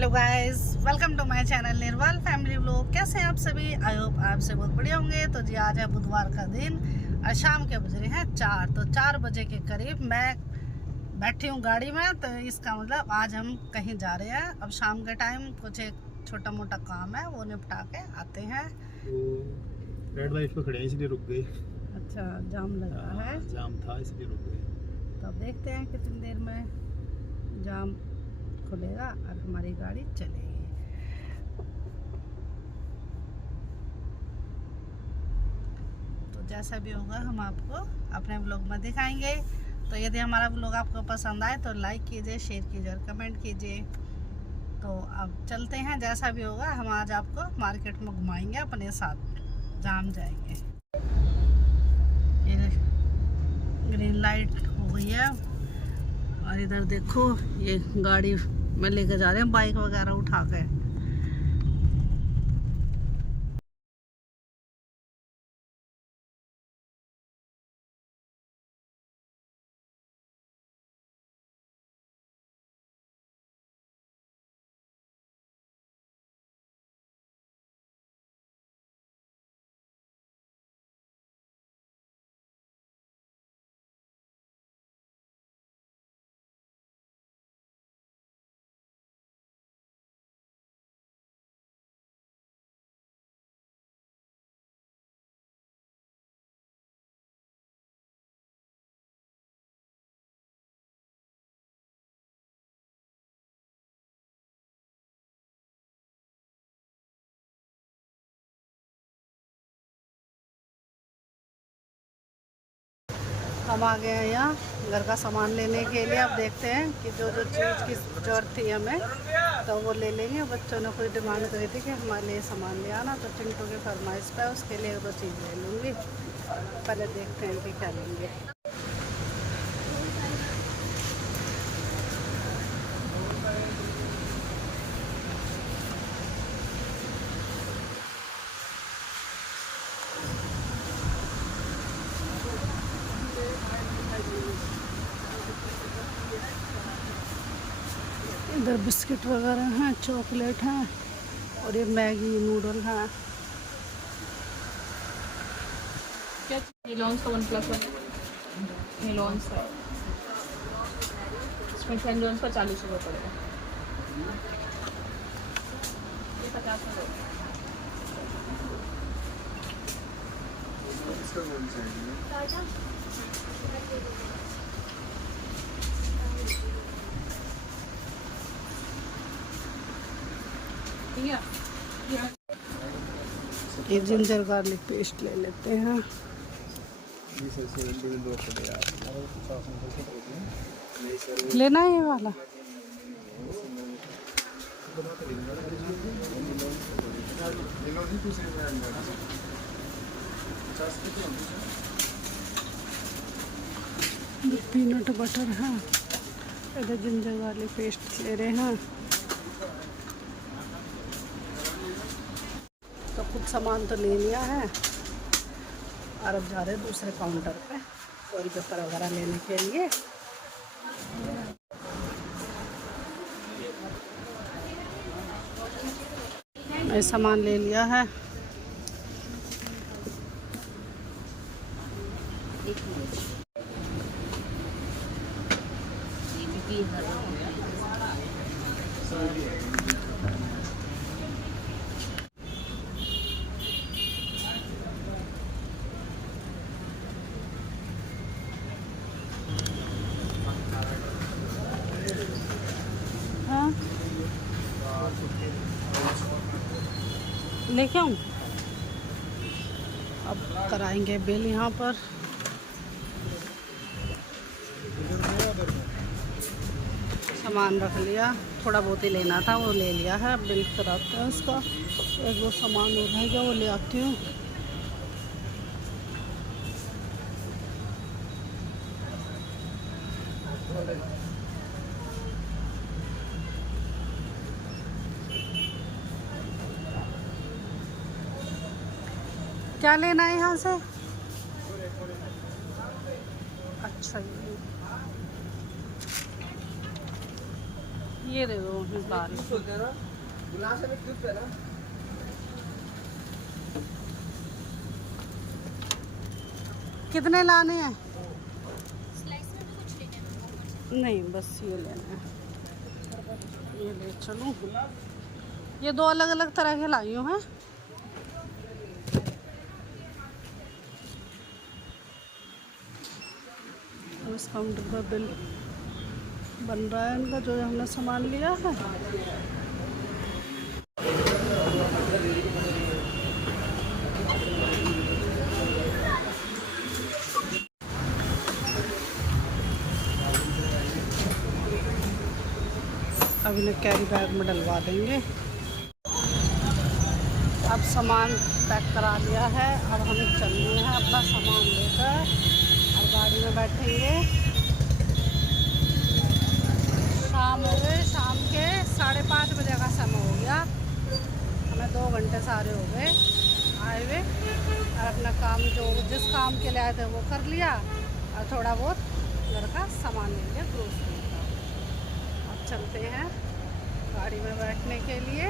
Hello guys, welcome to my channel Nirwal family vlog. कैसे हैं आप सभी? आई होप आप से बहुत बढ़िया होंगे। तो जी आज है बुधवार का दिन और शाम के बज रहे हैं 4। तो 4 बजे के करीब मैं बैठी हूँ गाड़ी में। तो इसका मतलब आज हम कहीं जा रहे हैं। अब शाम के टाइम कुछ एक छोटा मोटा काम है, वो निपटा के आते हैं। रेड लाइट पे खड़े हैं इसलिए रुक गए। अच्छा, जाम लगा है, जाम था इसलिए रुक गए। तो अब देखते हैं कितनी देर में जाम खुलेगा और हमारी गाड़ी चलेगी। तो जैसा भी होगा हम आपको अपने ब्लॉग में दिखाएंगे। तो यदि हमारा ब्लॉग आपको पसंद आए तो लाइक कीजिए, शेयर कीजिए और कमेंट कीजिए। तो अब चलते हैं, जैसा भी होगा हम आज आपको मार्केट में घुमाएंगे अपने साथ, जाम जाएंगे। ये ग्रीन लाइट हो गई है और इधर देखो ये गाड़ी में लेके जा रहे हैं बाइक वगैरह उठा के। हम आ गए हैं यहाँ घर का सामान लेने के लिए। अब देखते हैं कि जो जो चीज़ की ज़रूरत थी हमें तो वो ले लेंगे। बच्चों ने कोई डिमांड करी थी कि हमारे लिए सामान ले आना, तो चिंटू की फरमाइश पे उसके लिए 1-2 चीज़ ले लूँगी। पहले देखते हैं कि क्या लेंगे। इधर बिस्किट वगैरह हैं, चॉकलेट हैं और ये मैगी नूडल हैं। क्या मिलॉन्स का 1+1 मिलॉन्स है, इसमें सेंट जॉन्स का 40 रुपये पड़ेगा। ये 50 रुपये। ये जिंजर गार्लिक पेस्ट ले लेते हैं। लेना है ये वाला। पीनट बटर है। इधर जिंजर गार्लिक पेस्ट ले रहे हैं। तो कुछ सामान तो ले लिया है और अब जा रहे हैं दूसरे काउंटर पे ऑयल पेपर वगैरह लेने के लिए। मैं सामान ले लिया है। हाँ, लेके आऊँ? अब कराएंगे बिल यहाँ पर। सामान रख लिया, थोड़ा बहुत ही लेना था वो ले लिया है। बिल कराते हैं उसका। 1-2 सामान और रह गया, वो ले आती हूँ। क्या लेना है यहाँ से? अच्छा, ये दे दो दाल। कितने लाने हैं? नहीं बस ये लेना है। ये ले चलूं। ये दो अलग अलग तरह के लाई हूँ हैं। इस काउंटर पर बिल बन रहा है इनका, जो हमने सामान लिया है। अब इन्हें कैरी बैग में डलवा देंगे। अब सामान पैक करा लिया है। अब हमें चलनी है अपना सामान लेकर और गाड़ी में बैठेंगे। शाम हो गए, शाम के 5:30 बजे का समय हो गया। हमें 2 घंटे सारे हो गए आए हुए और अपना काम जो जिस काम के लिए आए थे वो कर लिया और थोड़ा बहुत घर का सामान ले लिया ग्रोसरी का। अब चलते हैं गाड़ी में बैठने के लिए।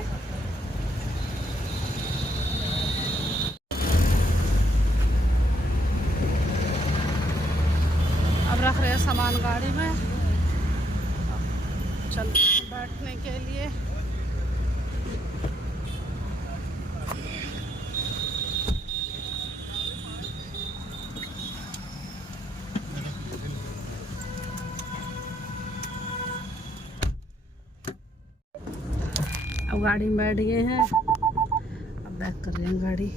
अब रख रहे हैं सामान गाड़ी में, चलते हैं बैठने के लिए। अब गाड़ी में बैठ गए हैं। अब बैक कर रहे हैं गाड़ी।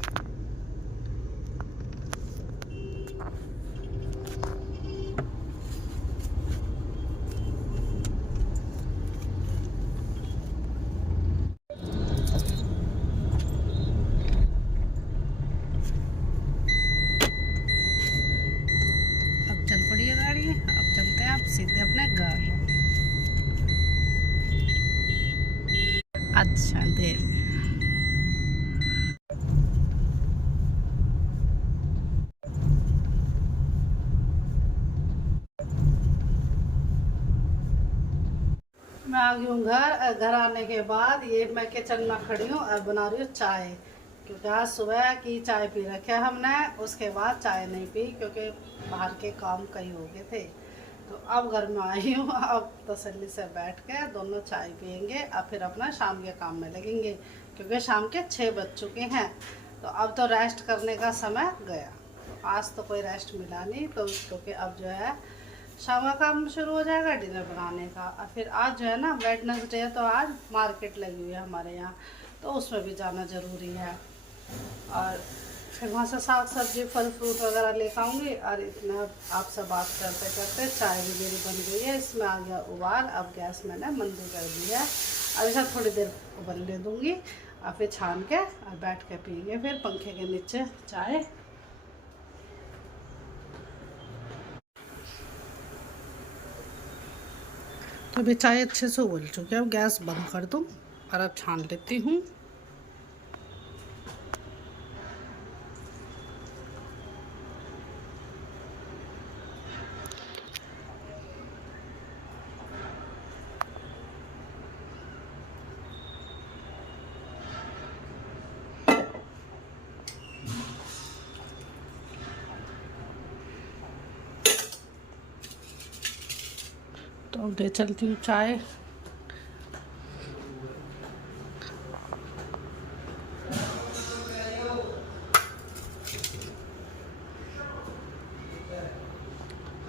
अब चल पड़ी है गाड़ी। अब चलते हैं आप सीधे अपने घर। अच्छा देर मैं आ गई हूँ घर। घर आने के बाद ये मैं किचन में खड़ी हूँ और बना रही हूँ चाय, क्योंकि आज सुबह की चाय पी रखा हमने। उसके बाद चाय नहीं पी क्योंकि बाहर के काम कई हो गए थे। तो अब घर में आई हूँ। अब तसल्ली से बैठ के दोनों चाय पियेंगे और फिर अपना शाम के काम में लगेंगे, क्योंकि शाम के 6 बज चुके हैं। तो अब तो रेस्ट करने का समय गया। आज तो कोई रेस्ट मिला नहीं, तो क्योंकि अब जो है शाम का काम शुरू हो जाएगा डिनर बनाने का। और फिर आज जो है ना वेडनेसडे है, तो आज मार्केट लगी हुई है हमारे यहाँ, तो उसमें भी जाना ज़रूरी है। और फिर वहाँ से साग सब्जी फल फ्रूट वगैरह लेकर आऊँगी। और इतना आपसे बात करते करते चाय भी मेरी बन गई है। इसमें आ गया उबाल। अब गैस मैंने मंदी कर दी है। अब इसे थोड़ी देर उबलने दूँगी और फिर छान के और बैठ के पियेंगे फिर पंखे के नीचे चाय। तो अभी चाय अच्छे से उबल चुकी है। अब गैस बंद कर दूँ और अब छान लेती हूँ। तो अब ले चलती हूँ चाय।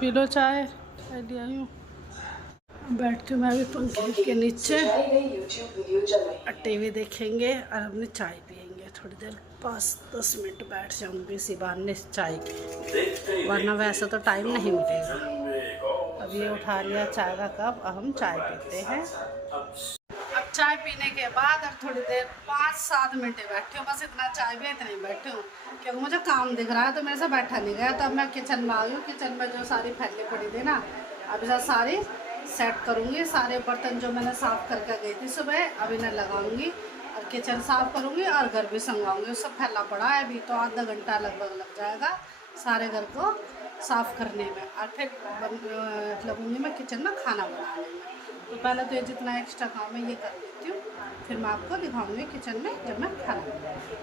पी लो चाय। चाय ले आई हूँ। बैठती हूँ मैं भी पंखे के नीचे, टीवी देखेंगे और अपनी चाय पियेंगे। थोड़ी देर 5-10 मिनट बैठ जाऊँगी इसी बहाने चाय की, वरना वैसे तो टाइम नहीं मिलेगा। अब ये उठा लिया चाय का कप। अब हम चाय पीते हैं। अब चाय पीने के बाद और थोड़ी देर 5-7 मिनट बैठी हूँ, बस इतना चाय भी इतना ही बैठी हूँ, क्योंकि मुझे काम दिख रहा है तो मेरे से बैठा नहीं गया। तो अब मैं किचन में आ गई हूँ। किचन में जो सारी फैली पड़ी थी ना, अब इसे सारी सेट करूँगी। सारे बर्तन जो मैंने साफ़ करके गई थी सुबह, अब इन्हें लगाऊंगी और किचन साफ़ करूँगी और घर भी संभालूंगी। सब फैला पड़ा है अभी, तो आधा घंटा लगभग लग जाएगा सारे घर को साफ़ करने में। और फिर लगूँगी मैं किचन में खाना बनाने में। तो पहले तो ये जितना एक्स्ट्रा काम है ये कर लेती हूँ, फिर मैं आपको दिखाऊंगी किचन में जब मैं खाना बनाऊंगी।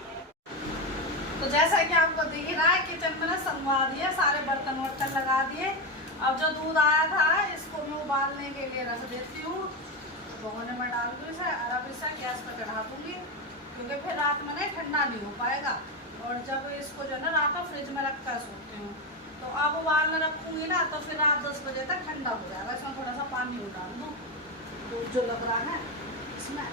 तो जैसा कि आपको दिख रहा है किचन में ना संगवा दिया, सारे बर्तन वर्तन लगा दिए। अब जो दूध आया था इसको मैं उबालने के लिए रख देती हूँ, भगोने में डाल दूँ इसे, और अब इसे गैस पर चढ़ा दूँगी, क्योंकि फिर रात में नहीं ठंडा नहीं हो पाएगा। और जब इसको जो है ना रात को फ्रिज में रख कर सोती हूँ, तो अब उबालने रखूँगी ना तो फिर रात 10 बजे तक ठंडा हो जाएगा। इसमें थोड़ा सा पानी डाल दूँ, दूध जो लग रहा है इसमें।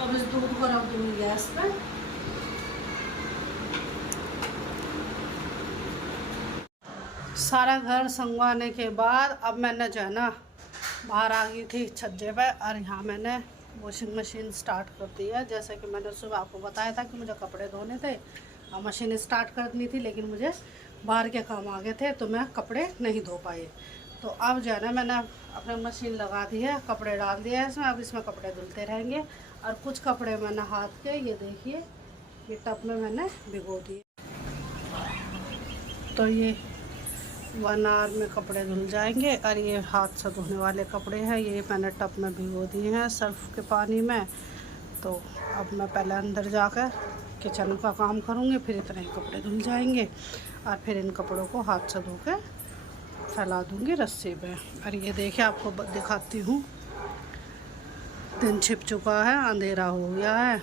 अब इस दूध को रख दूँगी गैस पे। सारा घर संगवाने के बाद अब मैंने जो है ना बाहर आ गई थी छज्जे पे, और यहाँ मैंने वॉशिंग मशीन स्टार्ट कर दी है। जैसे कि मैंने सुबह आपको बताया था कि मुझे कपड़े धोने थे, अब मशीन स्टार्ट करनी थी, लेकिन मुझे बाहर के काम आ गए थे तो मैं कपड़े नहीं धो पाई। तो अब जो है ना मैंने अपने मशीन लगा दी है, कपड़े डाल दिए हैं इसमें। अब इसमें कपड़े धुलते रहेंगे, और कुछ कपड़े मैंने हाथ के ये देखिए ये टब में मैंने भिगो दिए। तो ये 1 आवर में कपड़े धुल जाएंगे। और ये हाथ से धोने वाले कपड़े हैं, ये मैंने टब में भिगो दिए हैं सर्फ के पानी में। तो अब मैं पहले अंदर जाकर किचन का काम करूँगी, फिर इतने ही कपड़े धुल जाएंगे, और फिर इन कपड़ों को हाथ से धो के फैला दूँगी रस्सी पे। और ये देखिए आपको दिखाती हूँ, दिन छिप चुका है, अंधेरा हो गया है।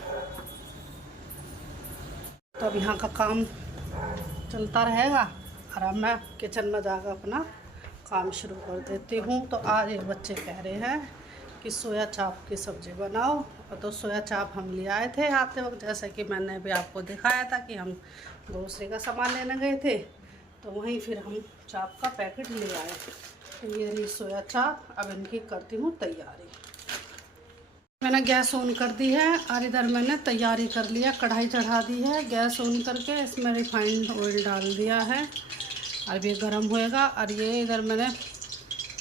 तो अब यहाँ का काम चलता रहेगा, और अब मैं किचन में जाकर अपना काम शुरू कर देती हूँ। तो आज ये बच्चे कह रहे हैं कि सोया चाप की सब्ज़ी बनाओ, और तो सोया चाप हम ले आए थे आते वक्त, जैसे कि मैंने भी आपको दिखाया था कि हम ग्रोसरी का सामान लेने गए थे, तो वहीं फिर हम चाप का पैकेट ले आए। तो ये रही सोया चाप, अब इनकी करती हूँ तैयारी। मैंने गैस ऑन कर दी है, और इधर मैंने तैयारी कर लिया, कढ़ाई चढ़ा दी है गैस ऑन करके, इसमें रिफाइंड ऑयल डाल दिया है, अब ये गर्म होएगा। और ये इधर मैंने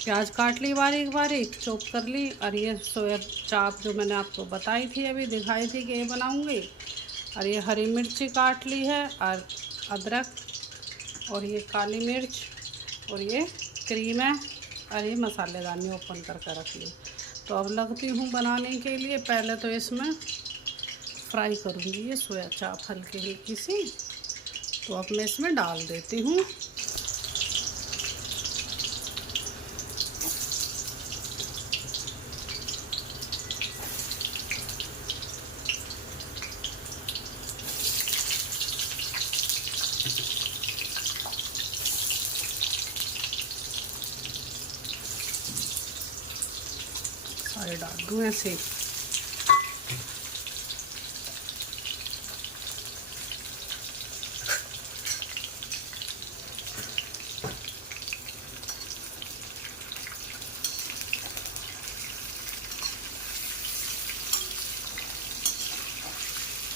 प्याज काट ली बारीक बारीक चॉप कर ली, और ये सोया चाप जो मैंने आपको बताई थी अभी दिखाई थी कि ये बनाऊंगी, और ये हरी मिर्ची काट ली है, और अदरक, और ये काली मिर्च, और ये क्रीम है, और ये मसालेदानी ओपन करके रख ली। तो अब लगती हूँ बनाने के लिए। पहले तो इसमें फ्राई करूँगी ये सोया चाप हल्की हल्की सी, तो अब मैं इसमें डाल देती हूँ। सारे डाल दूँ ऐसे।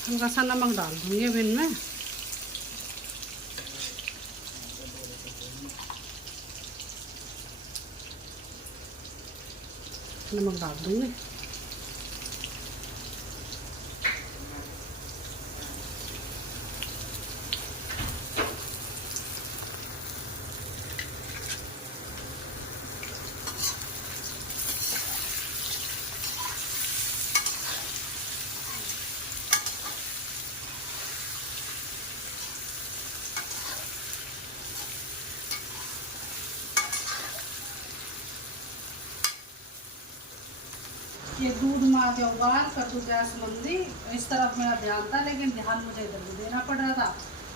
हल्का सा नमक डाल दूँगी अब इनमें। नमक डाल दूँगी। ये दूध मार के उबाल कर दूँ गैस मंदी। इस तरफ मेरा ध्यान था, लेकिन ध्यान मुझे इधर भी देना पड़ रहा था।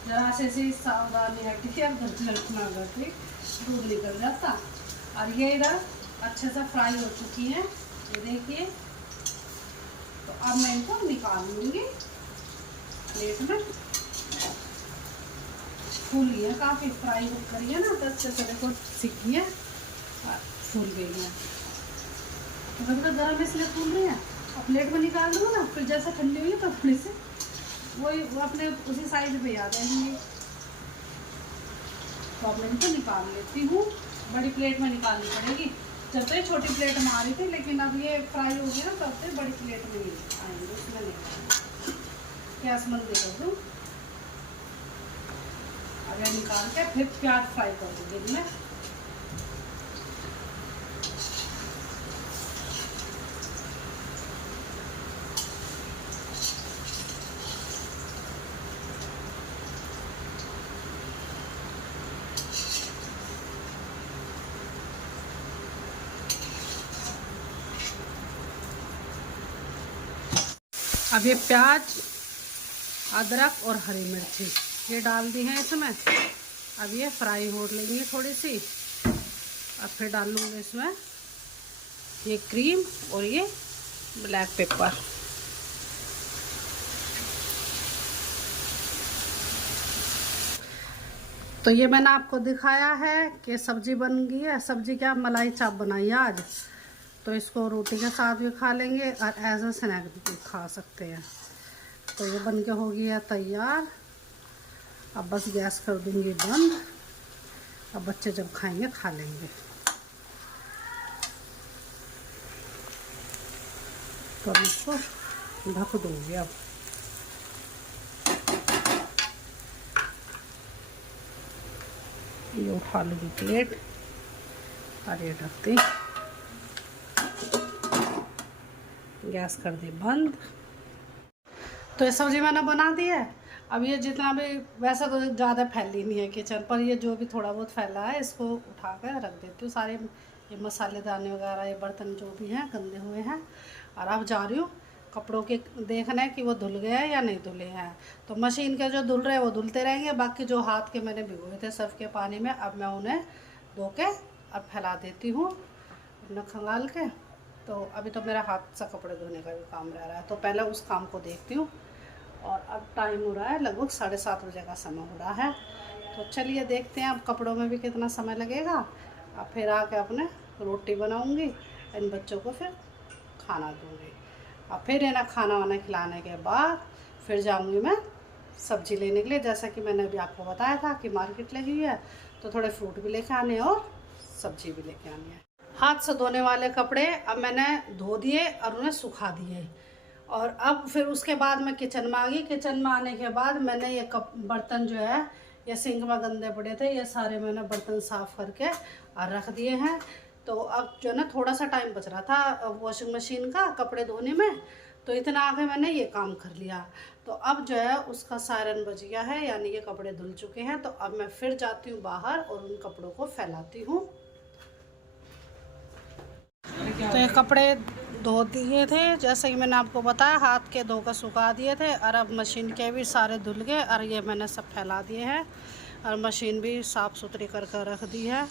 जरा से सावधानी हटी और रखना करती दूध निकल जाता। और ये इधर अच्छे से फ्राई हो चुकी है, ये देखिए। तो अब मैं इनको निकाल लूँगी प्लेट में। फूली है, काफ़ी फ्राई हो करी है ना, तो अच्छे से देखो सीख गई है, फूल गई है। तो गर्म इसलिए फूल रही है। अब प्लेट में निकाल दूँगा ना, फिर जैसे ठंडी हुई तो थोड़ी सी वही वो अपने उसी साइज पे आ जाएंगे। तो अब मैं इनको निकाल लेती हूँ। बड़ी प्लेट में निकालनी पड़ेगी। जब तो ये छोटी प्लेट में आ रही थी, लेकिन अब ये फ्राई हो गया ना, तब से बड़ी प्लेट में नहीं आएंगे, उसमें नहीं। गैस बंद कर दूँ गया निकाल के, फिर प्याज फ्राई कर दूँगी इनमें। अब ये प्याज, अदरक और हरी मिर्ची ये डाल दी हैं इसमें। अब ये फ्राई हो लेंगी थोड़ी सी। अब फिर डाल लूँगी इसमें ये क्रीम और ये ब्लैक पेपर। तो ये मैंने आपको दिखाया है कि सब्जी बन गई है। सब्जी क्या, मलाई चाप बनाई है आज, तो इसको रोटी के साथ भी खा लेंगे और एज अ स्नैक भी खा सकते हैं। तो ये बन के हो गया तैयार। अब बस गैस कर दूंगी बंद। अब बच्चे जब खाएंगे खा लेंगे। तो अब इसको ढक दूंगी। अब ये उठा लूँगी प्लेट और ये ढक दी, गैस कर दी बंद। तो ये सब्जी मैंने बना दी है। अब ये जितना भी, वैसे तो ज़्यादा फैली नहीं है किचन पर, ये जो भी थोड़ा बहुत फैला है इसको उठा कर रख देती हूँ। सारे ये मसालेदाने वगैरह, ये बर्तन जो भी हैं गंदे हुए हैं। और अब जा रही हूँ कपड़ों के देखना है कि वो धुल गए हैं या नहीं धुले हैं। तो मशीन के जो धुल रहे हैं वो धुलते रहेंगे, बाकी जो हाथ के मैंने भिगोए थे सर्फ के पानी में, अब मैं उन्हें धो के अब फैला देती हूँ अपना खंगाल के। तो अभी तो मेरा हाथ से कपड़े धोने का भी काम रह रहा है, तो पहले उस काम को देखती हूँ। और अब टाइम हो रहा है लगभग 7:30 बजे का समय हो रहा है। तो चलिए देखते हैं अब कपड़ों में भी कितना समय लगेगा। अब फिर आके अपने रोटी बनाऊँगी, इन बच्चों को फिर खाना दूँगी। अब फिर इन्हें खाना वाना खिलाने के बाद फिर जाऊँगी मैं सब्ज़ी लेने के लिए। जैसा कि मैंने अभी आपको बताया था कि मार्केट लगी हुई है, तो थोड़े फ्रूट भी लेके आने और सब्ज़ी भी लेके आनी है। हाथ से धोने वाले कपड़े अब मैंने धो दिए और उन्हें सुखा दिए। और अब फिर उसके बाद मैं किचन में आ गई। किचन में आने के बाद मैंने ये बर्तन जो है, ये सिंक में गंदे पड़े थे, ये सारे मैंने बर्तन साफ़ करके और रख दिए हैं। तो अब जो है ना थोड़ा सा टाइम बच रहा था वॉशिंग मशीन का कपड़े धोने में, तो इतना आगे मैंने ये काम कर लिया। तो अब जो है उसका सायरन बज गया है, यानी ये कपड़े धुल चुके हैं। तो अब मैं फिर जाती हूँ बाहर और उन कपड़ों को फैलाती हूँ। तो ये कपड़े धो दिए थे, जैसे कि मैंने आपको बताया, हाथ के धोकर सुखा दिए थे। और अब मशीन के भी सारे धुल गए और ये मैंने सब फैला दिए हैं और मशीन भी साफ़ सुथरी कर रख दी है।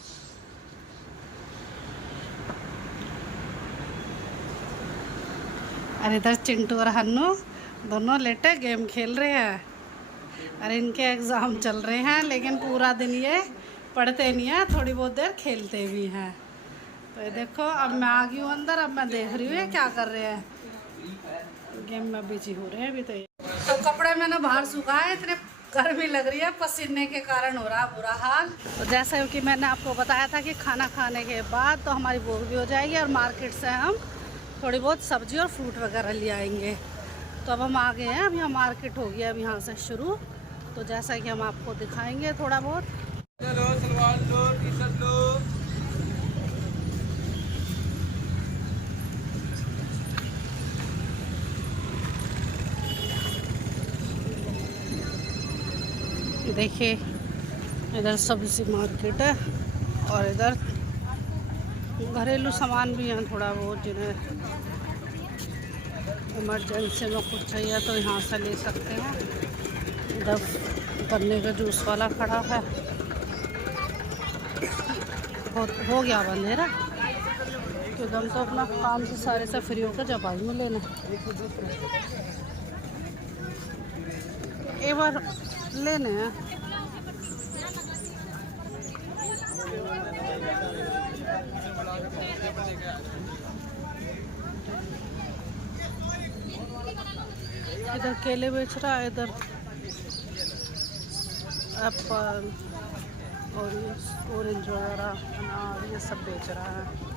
और इधर चिंटू और हन्नू दोनों लेटे गेम खेल रहे हैं। और इनके एग्ज़ाम चल रहे हैं, लेकिन पूरा दिन ये पढ़ते नहीं हैं, थोड़ी बहुत देर खेलते भी हैं। तो ये देखो अब मैं आ गई हूँ अंदर। अब मैं देख रही हूँ क्या कर रहे हैं, गेम में बिजी हो रहे हैं अभी। तो कपड़े मैंने बाहर सुखाए, इतने गर्मी लग रही है, पसीने के कारण हो रहा बुरा हाल। तो जैसा कि मैंने आपको बताया था कि खाना खाने के बाद तो हमारी भूख भी हो जाएगी और मार्केट से हम थोड़ी बहुत सब्जी और फ्रूट वगैरह ले आएंगे। तो अब हम आ गए हैं, अभी हम मार्केट हो गया अब यहाँ से शुरू। तो जैसा कि हम आपको दिखाएंगे थोड़ा बहुत। लो सलवार लो, टी शर्ट लो। देखिए इधर सब्जी मार्केट है और इधर घरेलू सामान भी हैं थोड़ा बहुत, जिन्हें इमरजेंसी में कुछ चाहिए तो यहाँ से ले सकते हैं। इधर गन्ने का जूस वाला खड़ा है। हो गया बंधेरा, क्योंकि हम तो अपना काम से सारे से फ्री होकर जब आई में लेना एक बार लेने हैं। इधर केले बेच रहा है, इधर एप्पल और ये ऑरेंज वगैरह, अनार, ये सब बेच रहा है।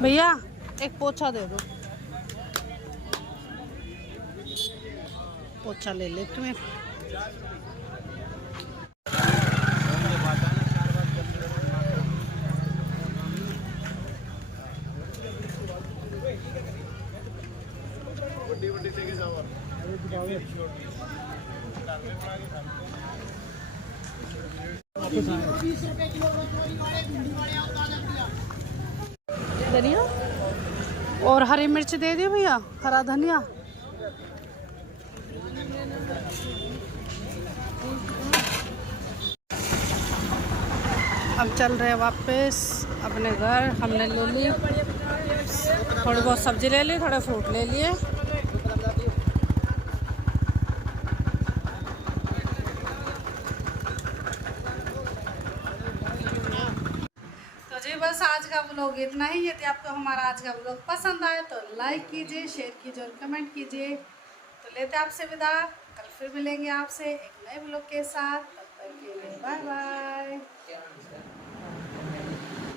भैया एक पोछा दे दो, पोछा ले ले तुम्हें। धनिया और हरी मिर्च दे दियो भैया, हरा धनिया। अब चल रहे वापस अपने घर। हमने ले ली थोड़ी बहुत सब्जी, ले ली थोड़े फ्रूट ले लिए। तो जी बस आज का व्लॉग इतना ही। यदि आपको हमारा आज का व्लॉग पसंद आए तो लाइक कीजिए, शेयर कीजिए और कमेंट कीजिए। तो लेते आपसे विदा, कल फिर मिलेंगे आपसे एक नए व्लॉग के साथ। तब तक के लिए बाय बाय।